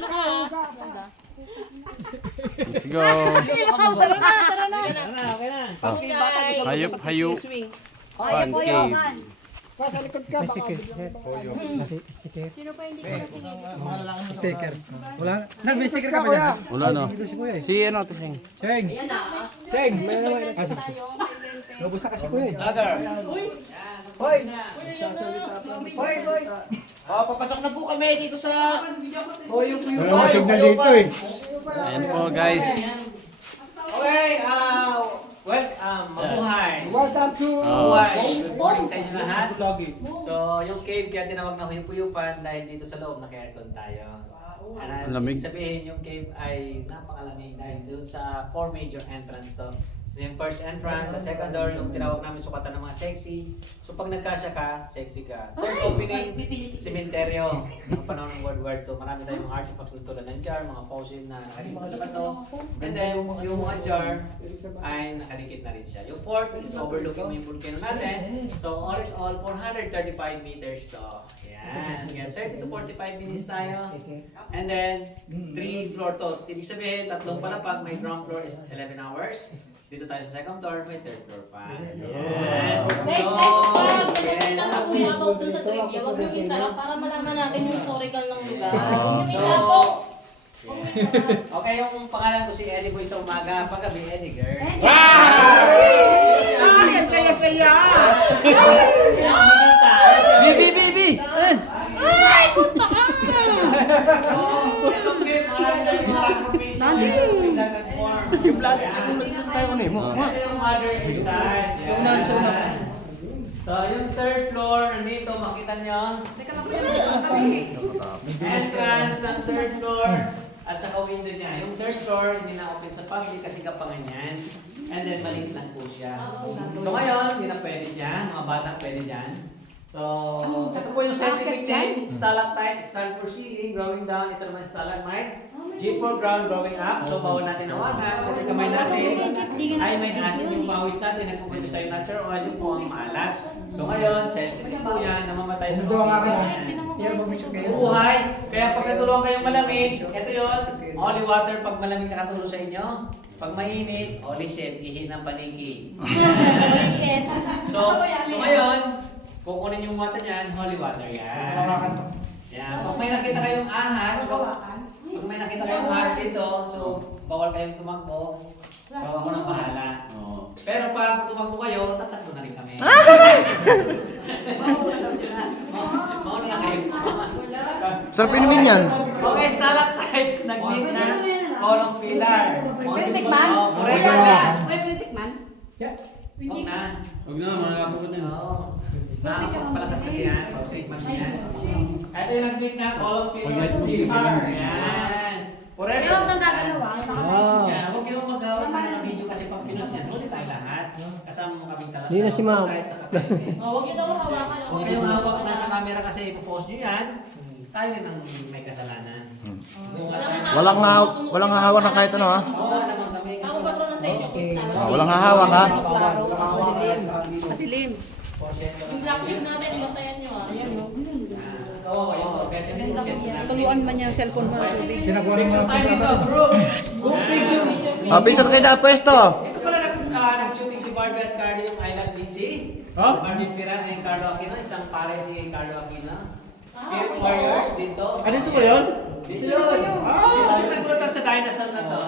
Ano ka? Let's go. Tara na. Okay na. Hayop, hayop. Fun Kuya, cave. man. Sa likod ka, baka Sticker. Wala. May sticker ka pa dyan? Wala no. Si ano, Tiseng. Cheng. Cheng. Ah, sige. Lubos na kasi kuya eh. Hoy! Oh, papasok na po kami dito sa... Wala masig na dito eh. Ayan po guys. Okay, mabuhay. Welcome to... Mabuhay. Good morning sa inyo lahat. So, yung cave kaya tinawag na Huyup-Huyupan dahil dito sa loob naka-aircon tayo. Ang lamig. Sabihin yung cave ay napakalamig dahil doon sa 4 major entrance to. So yung first entrance, the second door, yung tinawag namin sukatan ng mga sexy. So pag nagkasya ka, sexy ka. Third opening, sementeryo. Noong panahon ng World War II, marami tayong mga artifacts ng tulad ng jar, mga fossil na nakadikit sa bato. And then yung mga jar ay nakadikit na rin siya. Yung fourth is overlooking yung volcano natin. So all is all, 435 meters to. Yan. 30 to 45 minutes tayo. And then, 3 floor to. Ibig sabihin, tatlong palapag, may ground floor is 11 hours. Dito tayo sa second floor, may third floor pa. Yan. Guys, So, next time, kasi yes. sinabi ko kuya about dun sa trivia, huwag nyo itarap para malaman natin yung historical ng lugar. Ah. Huwag nyo So, itarap. okay, yung pangalan ko si Eddie Boy sa umaga, paggabi Eddie Girl. Ay, ang saya-saya! Bibi, bibi. Ayan. Ay, punta ka! Yung vlog, kung nagsisit tayo ano eh, mo. Yung mother side. So, yung third floor, nandito, makita nyo. Entrance ng third floor. At saka window niya. Yung third floor, hindi na open sa public kasi kapangan yan. And then, maliit lang po siya. So, ngayon, hindi na pwede dyan. Mga bata pwede dyan. So, ito po yung scientific name. Stalactite, stand for ceiling, growing down. Ito naman stalagmite. G for ground, growing up. So, bawal natin hawakan kasi kamay natin ay may asin yung pawis natin. Nagpupunta sa yung natural oil, yung po ang maalat. So, ngayon, sensitive po yan. Namamatay sa buhay. Kaya pag natulungan kayong malamig, ito yun, holy water pag malamig nakatulong sa inyo. Pag mainit, holy shit, ihi ng paniki. Holy shit. So ngayon, kukunin yung water niyan, holy water yan. Yan. Pag may nakita kayong ahas, pag may nakita kayong ahas dito, so bawal kayong tumakbo, bawa ko ng bahala. Pero pag tumakbo kayo, tatakbo na rin kami. Mauna na kayo. Sarap inumin yan. Okay, stalactite, nag-link na kolong pillar. Pwede tikman? Correct na. Pwede tikman? Huwag na. Huwag na, malalakas ko din. Oo. Nakakapagpalakas kasi yan. Treatment mo yan. Ito yung nag-link na kolong pillar. Yan. Correct. Huwag kang gagalawa. Yan. Huwag kayong maghawak ng video kasi pag pinot yan. Huli tayo lahat. Kasama mo kaming talaga. Hindi na si ma'am. Huwag nyo daw hawakan. Huwag kayong hawak na sa camera kasi ipopost nyo yan. Tayo rin ang may kasalanan. Walang hahawak ng kahit ano ha. Oo naman kami. Ako patron ng session. Walang hahawak ha. Madilim. Yung black sheep natin, bantayan nyo ah. Ayan no. Oo, ayun to. Pwede si Tuluan man niya yung cellphone mo. Tinakuha mo Picture na tayo dito, bro. Group picture. Picture kayo na pwesto. Ito pala nag-shooting si Barbie at Cardi yung I Love DC. Barbie Piran and Carlo Aquino. Isang pare si Carlo Aquino. Spirit Warriors dito. Dito ba yun? Dito yun. Dito siya nagpulutan sa dinosaur na to.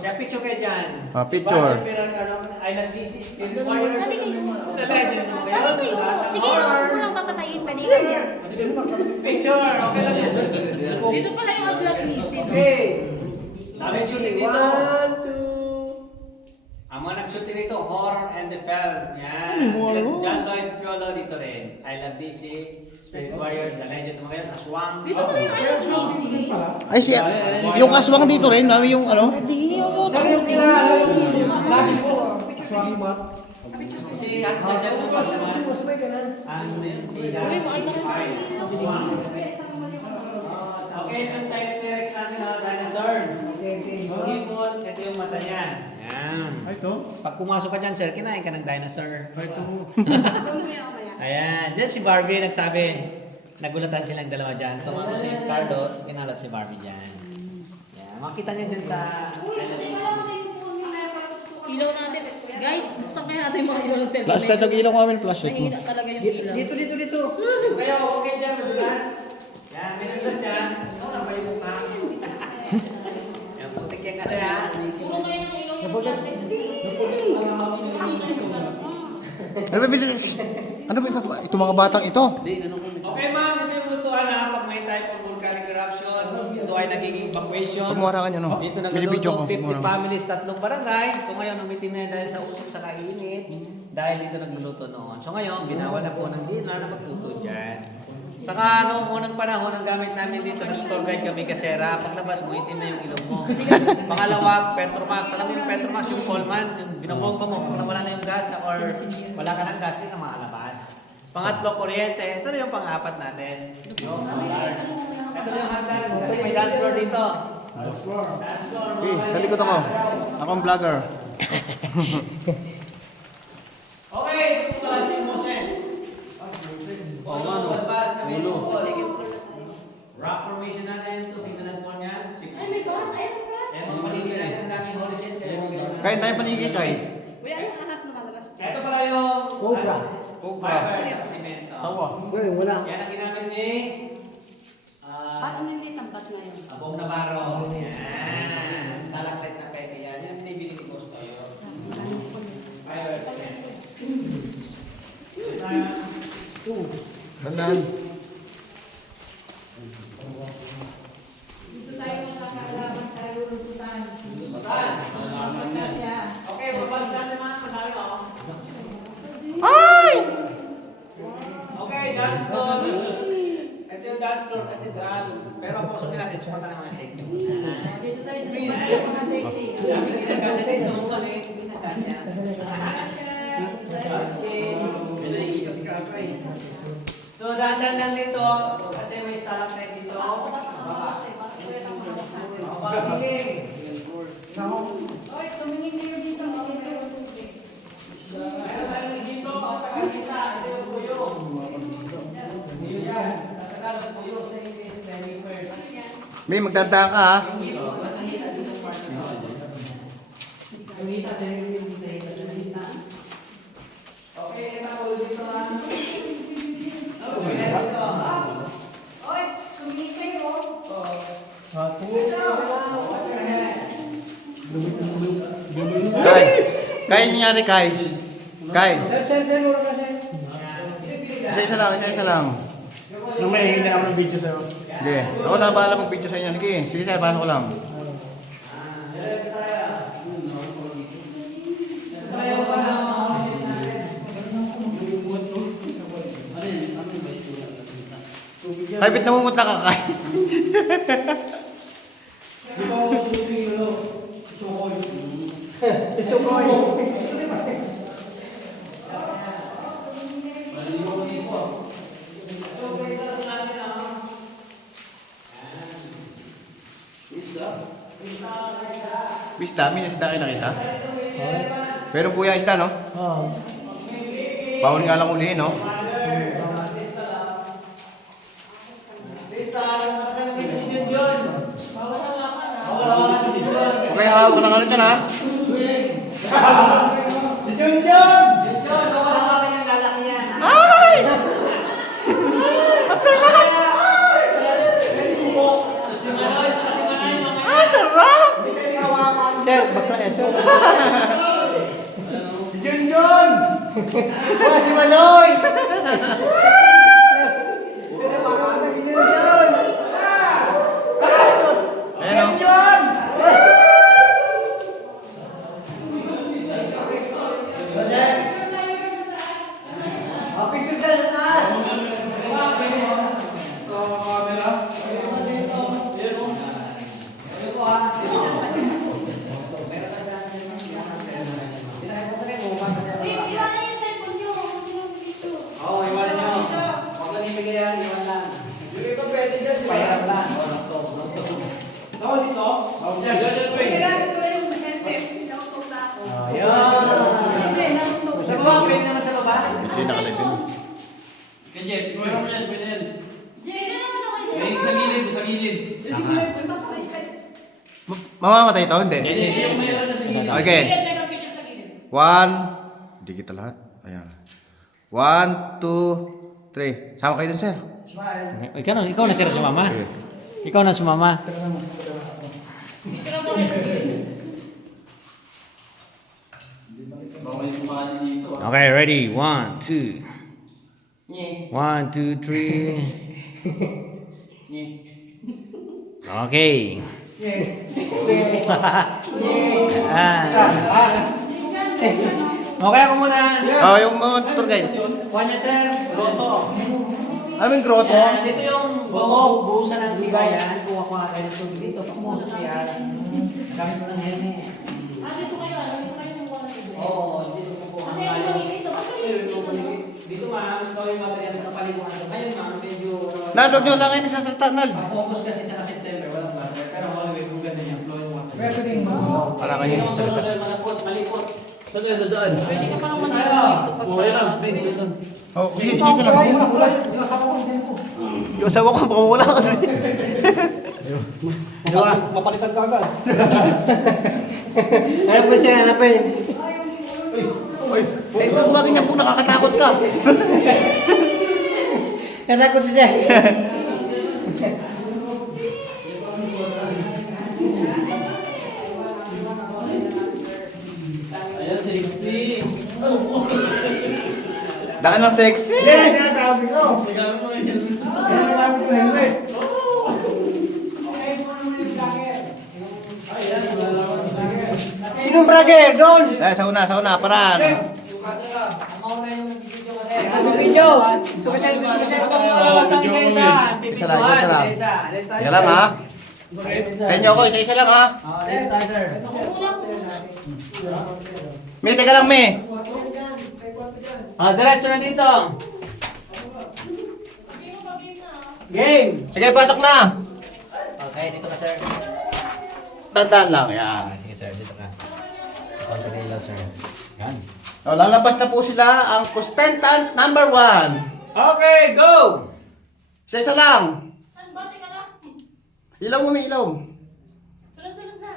Kaya picture kayo dyan. Picture. Barbie Piran, Carlo Aquino, I Love DC, Spirit Warriors. The legend mo kayo. Sabi kayo. Sige, huwag mo lang papatayin. Pwede ka. Picture, okay lang yan. Dito pala yung vlog ni Sid. Okay. Sabi shooting dito. Ang mga nag-shooting dito, Horror and the Film. Yan. Sila John Lloyd Piolo dito rin. I Love DC, Spirit Warrior, The Legend mo kayo, Aswang. Dito pala yung I Love DC. Ay siya, yung aswang dito rin, yung ano. Hindi, huwag Saan yung kilala yung lagi po? Aswang mat. Si Aswang dyan mo pa sa mga. Ano yun? Aswang. Okay, yung tayo T-Rex natin na dinosaur. Yung hipon, ito yung mata niya. Yan. Ito? Pag pumasok ka dyan, sir, kinain ka ng dinosaur. Ito. Ayan, dyan si Barbie nagsabi, nagulatan silang dalawa dyan. Tumako si Carlo, kinalot si Barbie dyan. Yan. Makita niyo dyan sa... Ilaw natin. Guys, buksan kaya natin yung mga ilaw ng cellphone. Flashlight, nag-ilaw ko kami ng flashlight mo. Mahina talaga yung ilaw. Dito. Kayo, okay dyan, madulas. Yan, may nadulas dyan. Ikaw na pa yung mukha. Yan, putik yan kasi ha. Puro kayo ng ilaw yung flashlight. Ano ba bili? Ano ba ito mga batang ito? Okay ma'am, ito yung multuhan ha. Pag may type of volcanic eruption, ito ay nagiging evacuation. Pagmuha ka niya, no? Dito Binibidyo ko. nagluluto 50 families, 3 barangay. So ngayon, umitim na yan dahil sa usok sa kainit. Dahil dito nagluluto noon. So ngayon, binawa na po ng DNR na magluto dyan. Saka noong unang panahon, ang gamit namin dito, nag-store guide kami kasera. Paglabas mo, itim na yung ilong mo. Pangalawa, Petromax. Alam mo yung Petromax, yung Coleman, yung binumompa mo, kung nawala na yung gas or wala ka ng gas, hindi ka makalabas. Pangatlo, kuryente. Ito na yung pang-apat natin. Yung solar. Ito na yung hagdan. Kasi may dance floor dito. Dance floor. Eh, sa likod ako. Ako ang vlogger. Okay, ito pala si Moses. Oo nga, no? Ulo. Rock formation natin. Ito, tingnan natin mo niyan. Ay, may God. Ayan, may God. Ayan, ang paligid natin. Ang daming horizon. Kain tayo panigit tayo. Uy, ano ahas lumalabas? Ito pala yung... Cobra. Fiber sa simento. Uy, wala. Yan ang ginamit ni... Paano nila tambat na yun? Abong Navarro. Yan. Stalactite na kaya yan. Yan ang binibili ni Boss Toyo. Fiber cement. Tandaan. Okay, babagsa naman. Madami ako. Okay, dance floor. Ito yung dance floor, cathedral. Pero ang puso natin, sumata ng mga sexy. Dito tayo sumata ng mga sexy. Dami ginagasa dito, mali, ginagasa. Okay. So, dahan lang dito, kasi may stalactite dito. Baba. Sige. Oy, tumingin kayo dito. Ayun, ayun, dito, at saka kita, ito yung puyo. Yan, sa Tagalog, puyo, sa English, deliver. May magdadaan ka ha. Yung hita sa yung hita sa hita. Okay, ito po dito ha. Okay, dito. Oy, tumingin kayo. Kai. Kai nangyari Kai. Kai. Isa-isa lang, isa-isa lang. Nung may hindi na ako ng video sa'yo. Sige. Ako na bahala mag-video sa inyo. Sige, sige sir, pasok ko lang. Kai, bit namumuta ka, Kai. Pista, may isda kayo nakita? Pero po yung isda, no? Oo. Bawal nga lang ulihin, no? Huwag kayong hawak ng ano dyan, ha? Ay! Ang sarap! Ah, sarap! Sir, bakla yan, sir. Junjun! Wala si Maloy! Ayan, no? Uy, iwanan yung cellphone nyo. Ano yung video? Oo, iwanan nyo. Mamamatay ito? Hindi. Okay. Mega picture sa gilid. 1. Hindi kita lahat. Ayan. 1, 2, 3. Sama kayo dun, sir. Ikaw na sir sumama. Sige. Ikaw na sumama. Picture mo kayo sa gilid. Okay, ready? 1, 2. 1, 2, 3. Okay. Okay ako muna. Oh, yung mga tour guide. Kuha niya sir, grotto. Anong grotto? Ayan, dito yung buhusan ng sigayan. Kuha kayo ng tubig dito. Pakuha siya. Gamit mo ng helmet. Dito kayo, dito kayo kumuha ng tubig. Oo, dito kukuha Kasi tayo. ano yung dito? Bakit yung dito? Dito ma'am, ito yung material sa kapaliguan. So ngayon ma'am, medyo... Nalog nyo lang kayo nagsasalita, Nal. Focus kasi sa September, walang water. Pero always, kung ganda niya, flowing water. Para kayo Yung nagsasalita. sir, malapot, malipot. Saan kayo dadaan? Pwede ka parang manalo dito pag... Oh, yan ang pwede dito. Oh, sige, sige lang. Yung asawa ko, baka wala kasi. Mapalitan ka agad. Ano po siya hanapin? Eh, kung gumagin niya po, nakakatakot ka. Natakot siya. Daan ng sexy. Sinasabi ko. Sinong brother? Doon! Dahil sa una, paran. Ano video? Social media. Isa lang. Teka lang, ha? Tenyo ko, isa lang, ha? May, teka lang, may. Diretso na dito. Game! Sige, pasok na. Okay, dito ka sir. Tandaan lang, yan. Sige sir, dito ka. Konti nila sir. Yan. O, lalabas na po sila ang contestant number 1. Okay, go! Isa lang. Saan ba? Teka lang. Ilaw mo, may ilaw.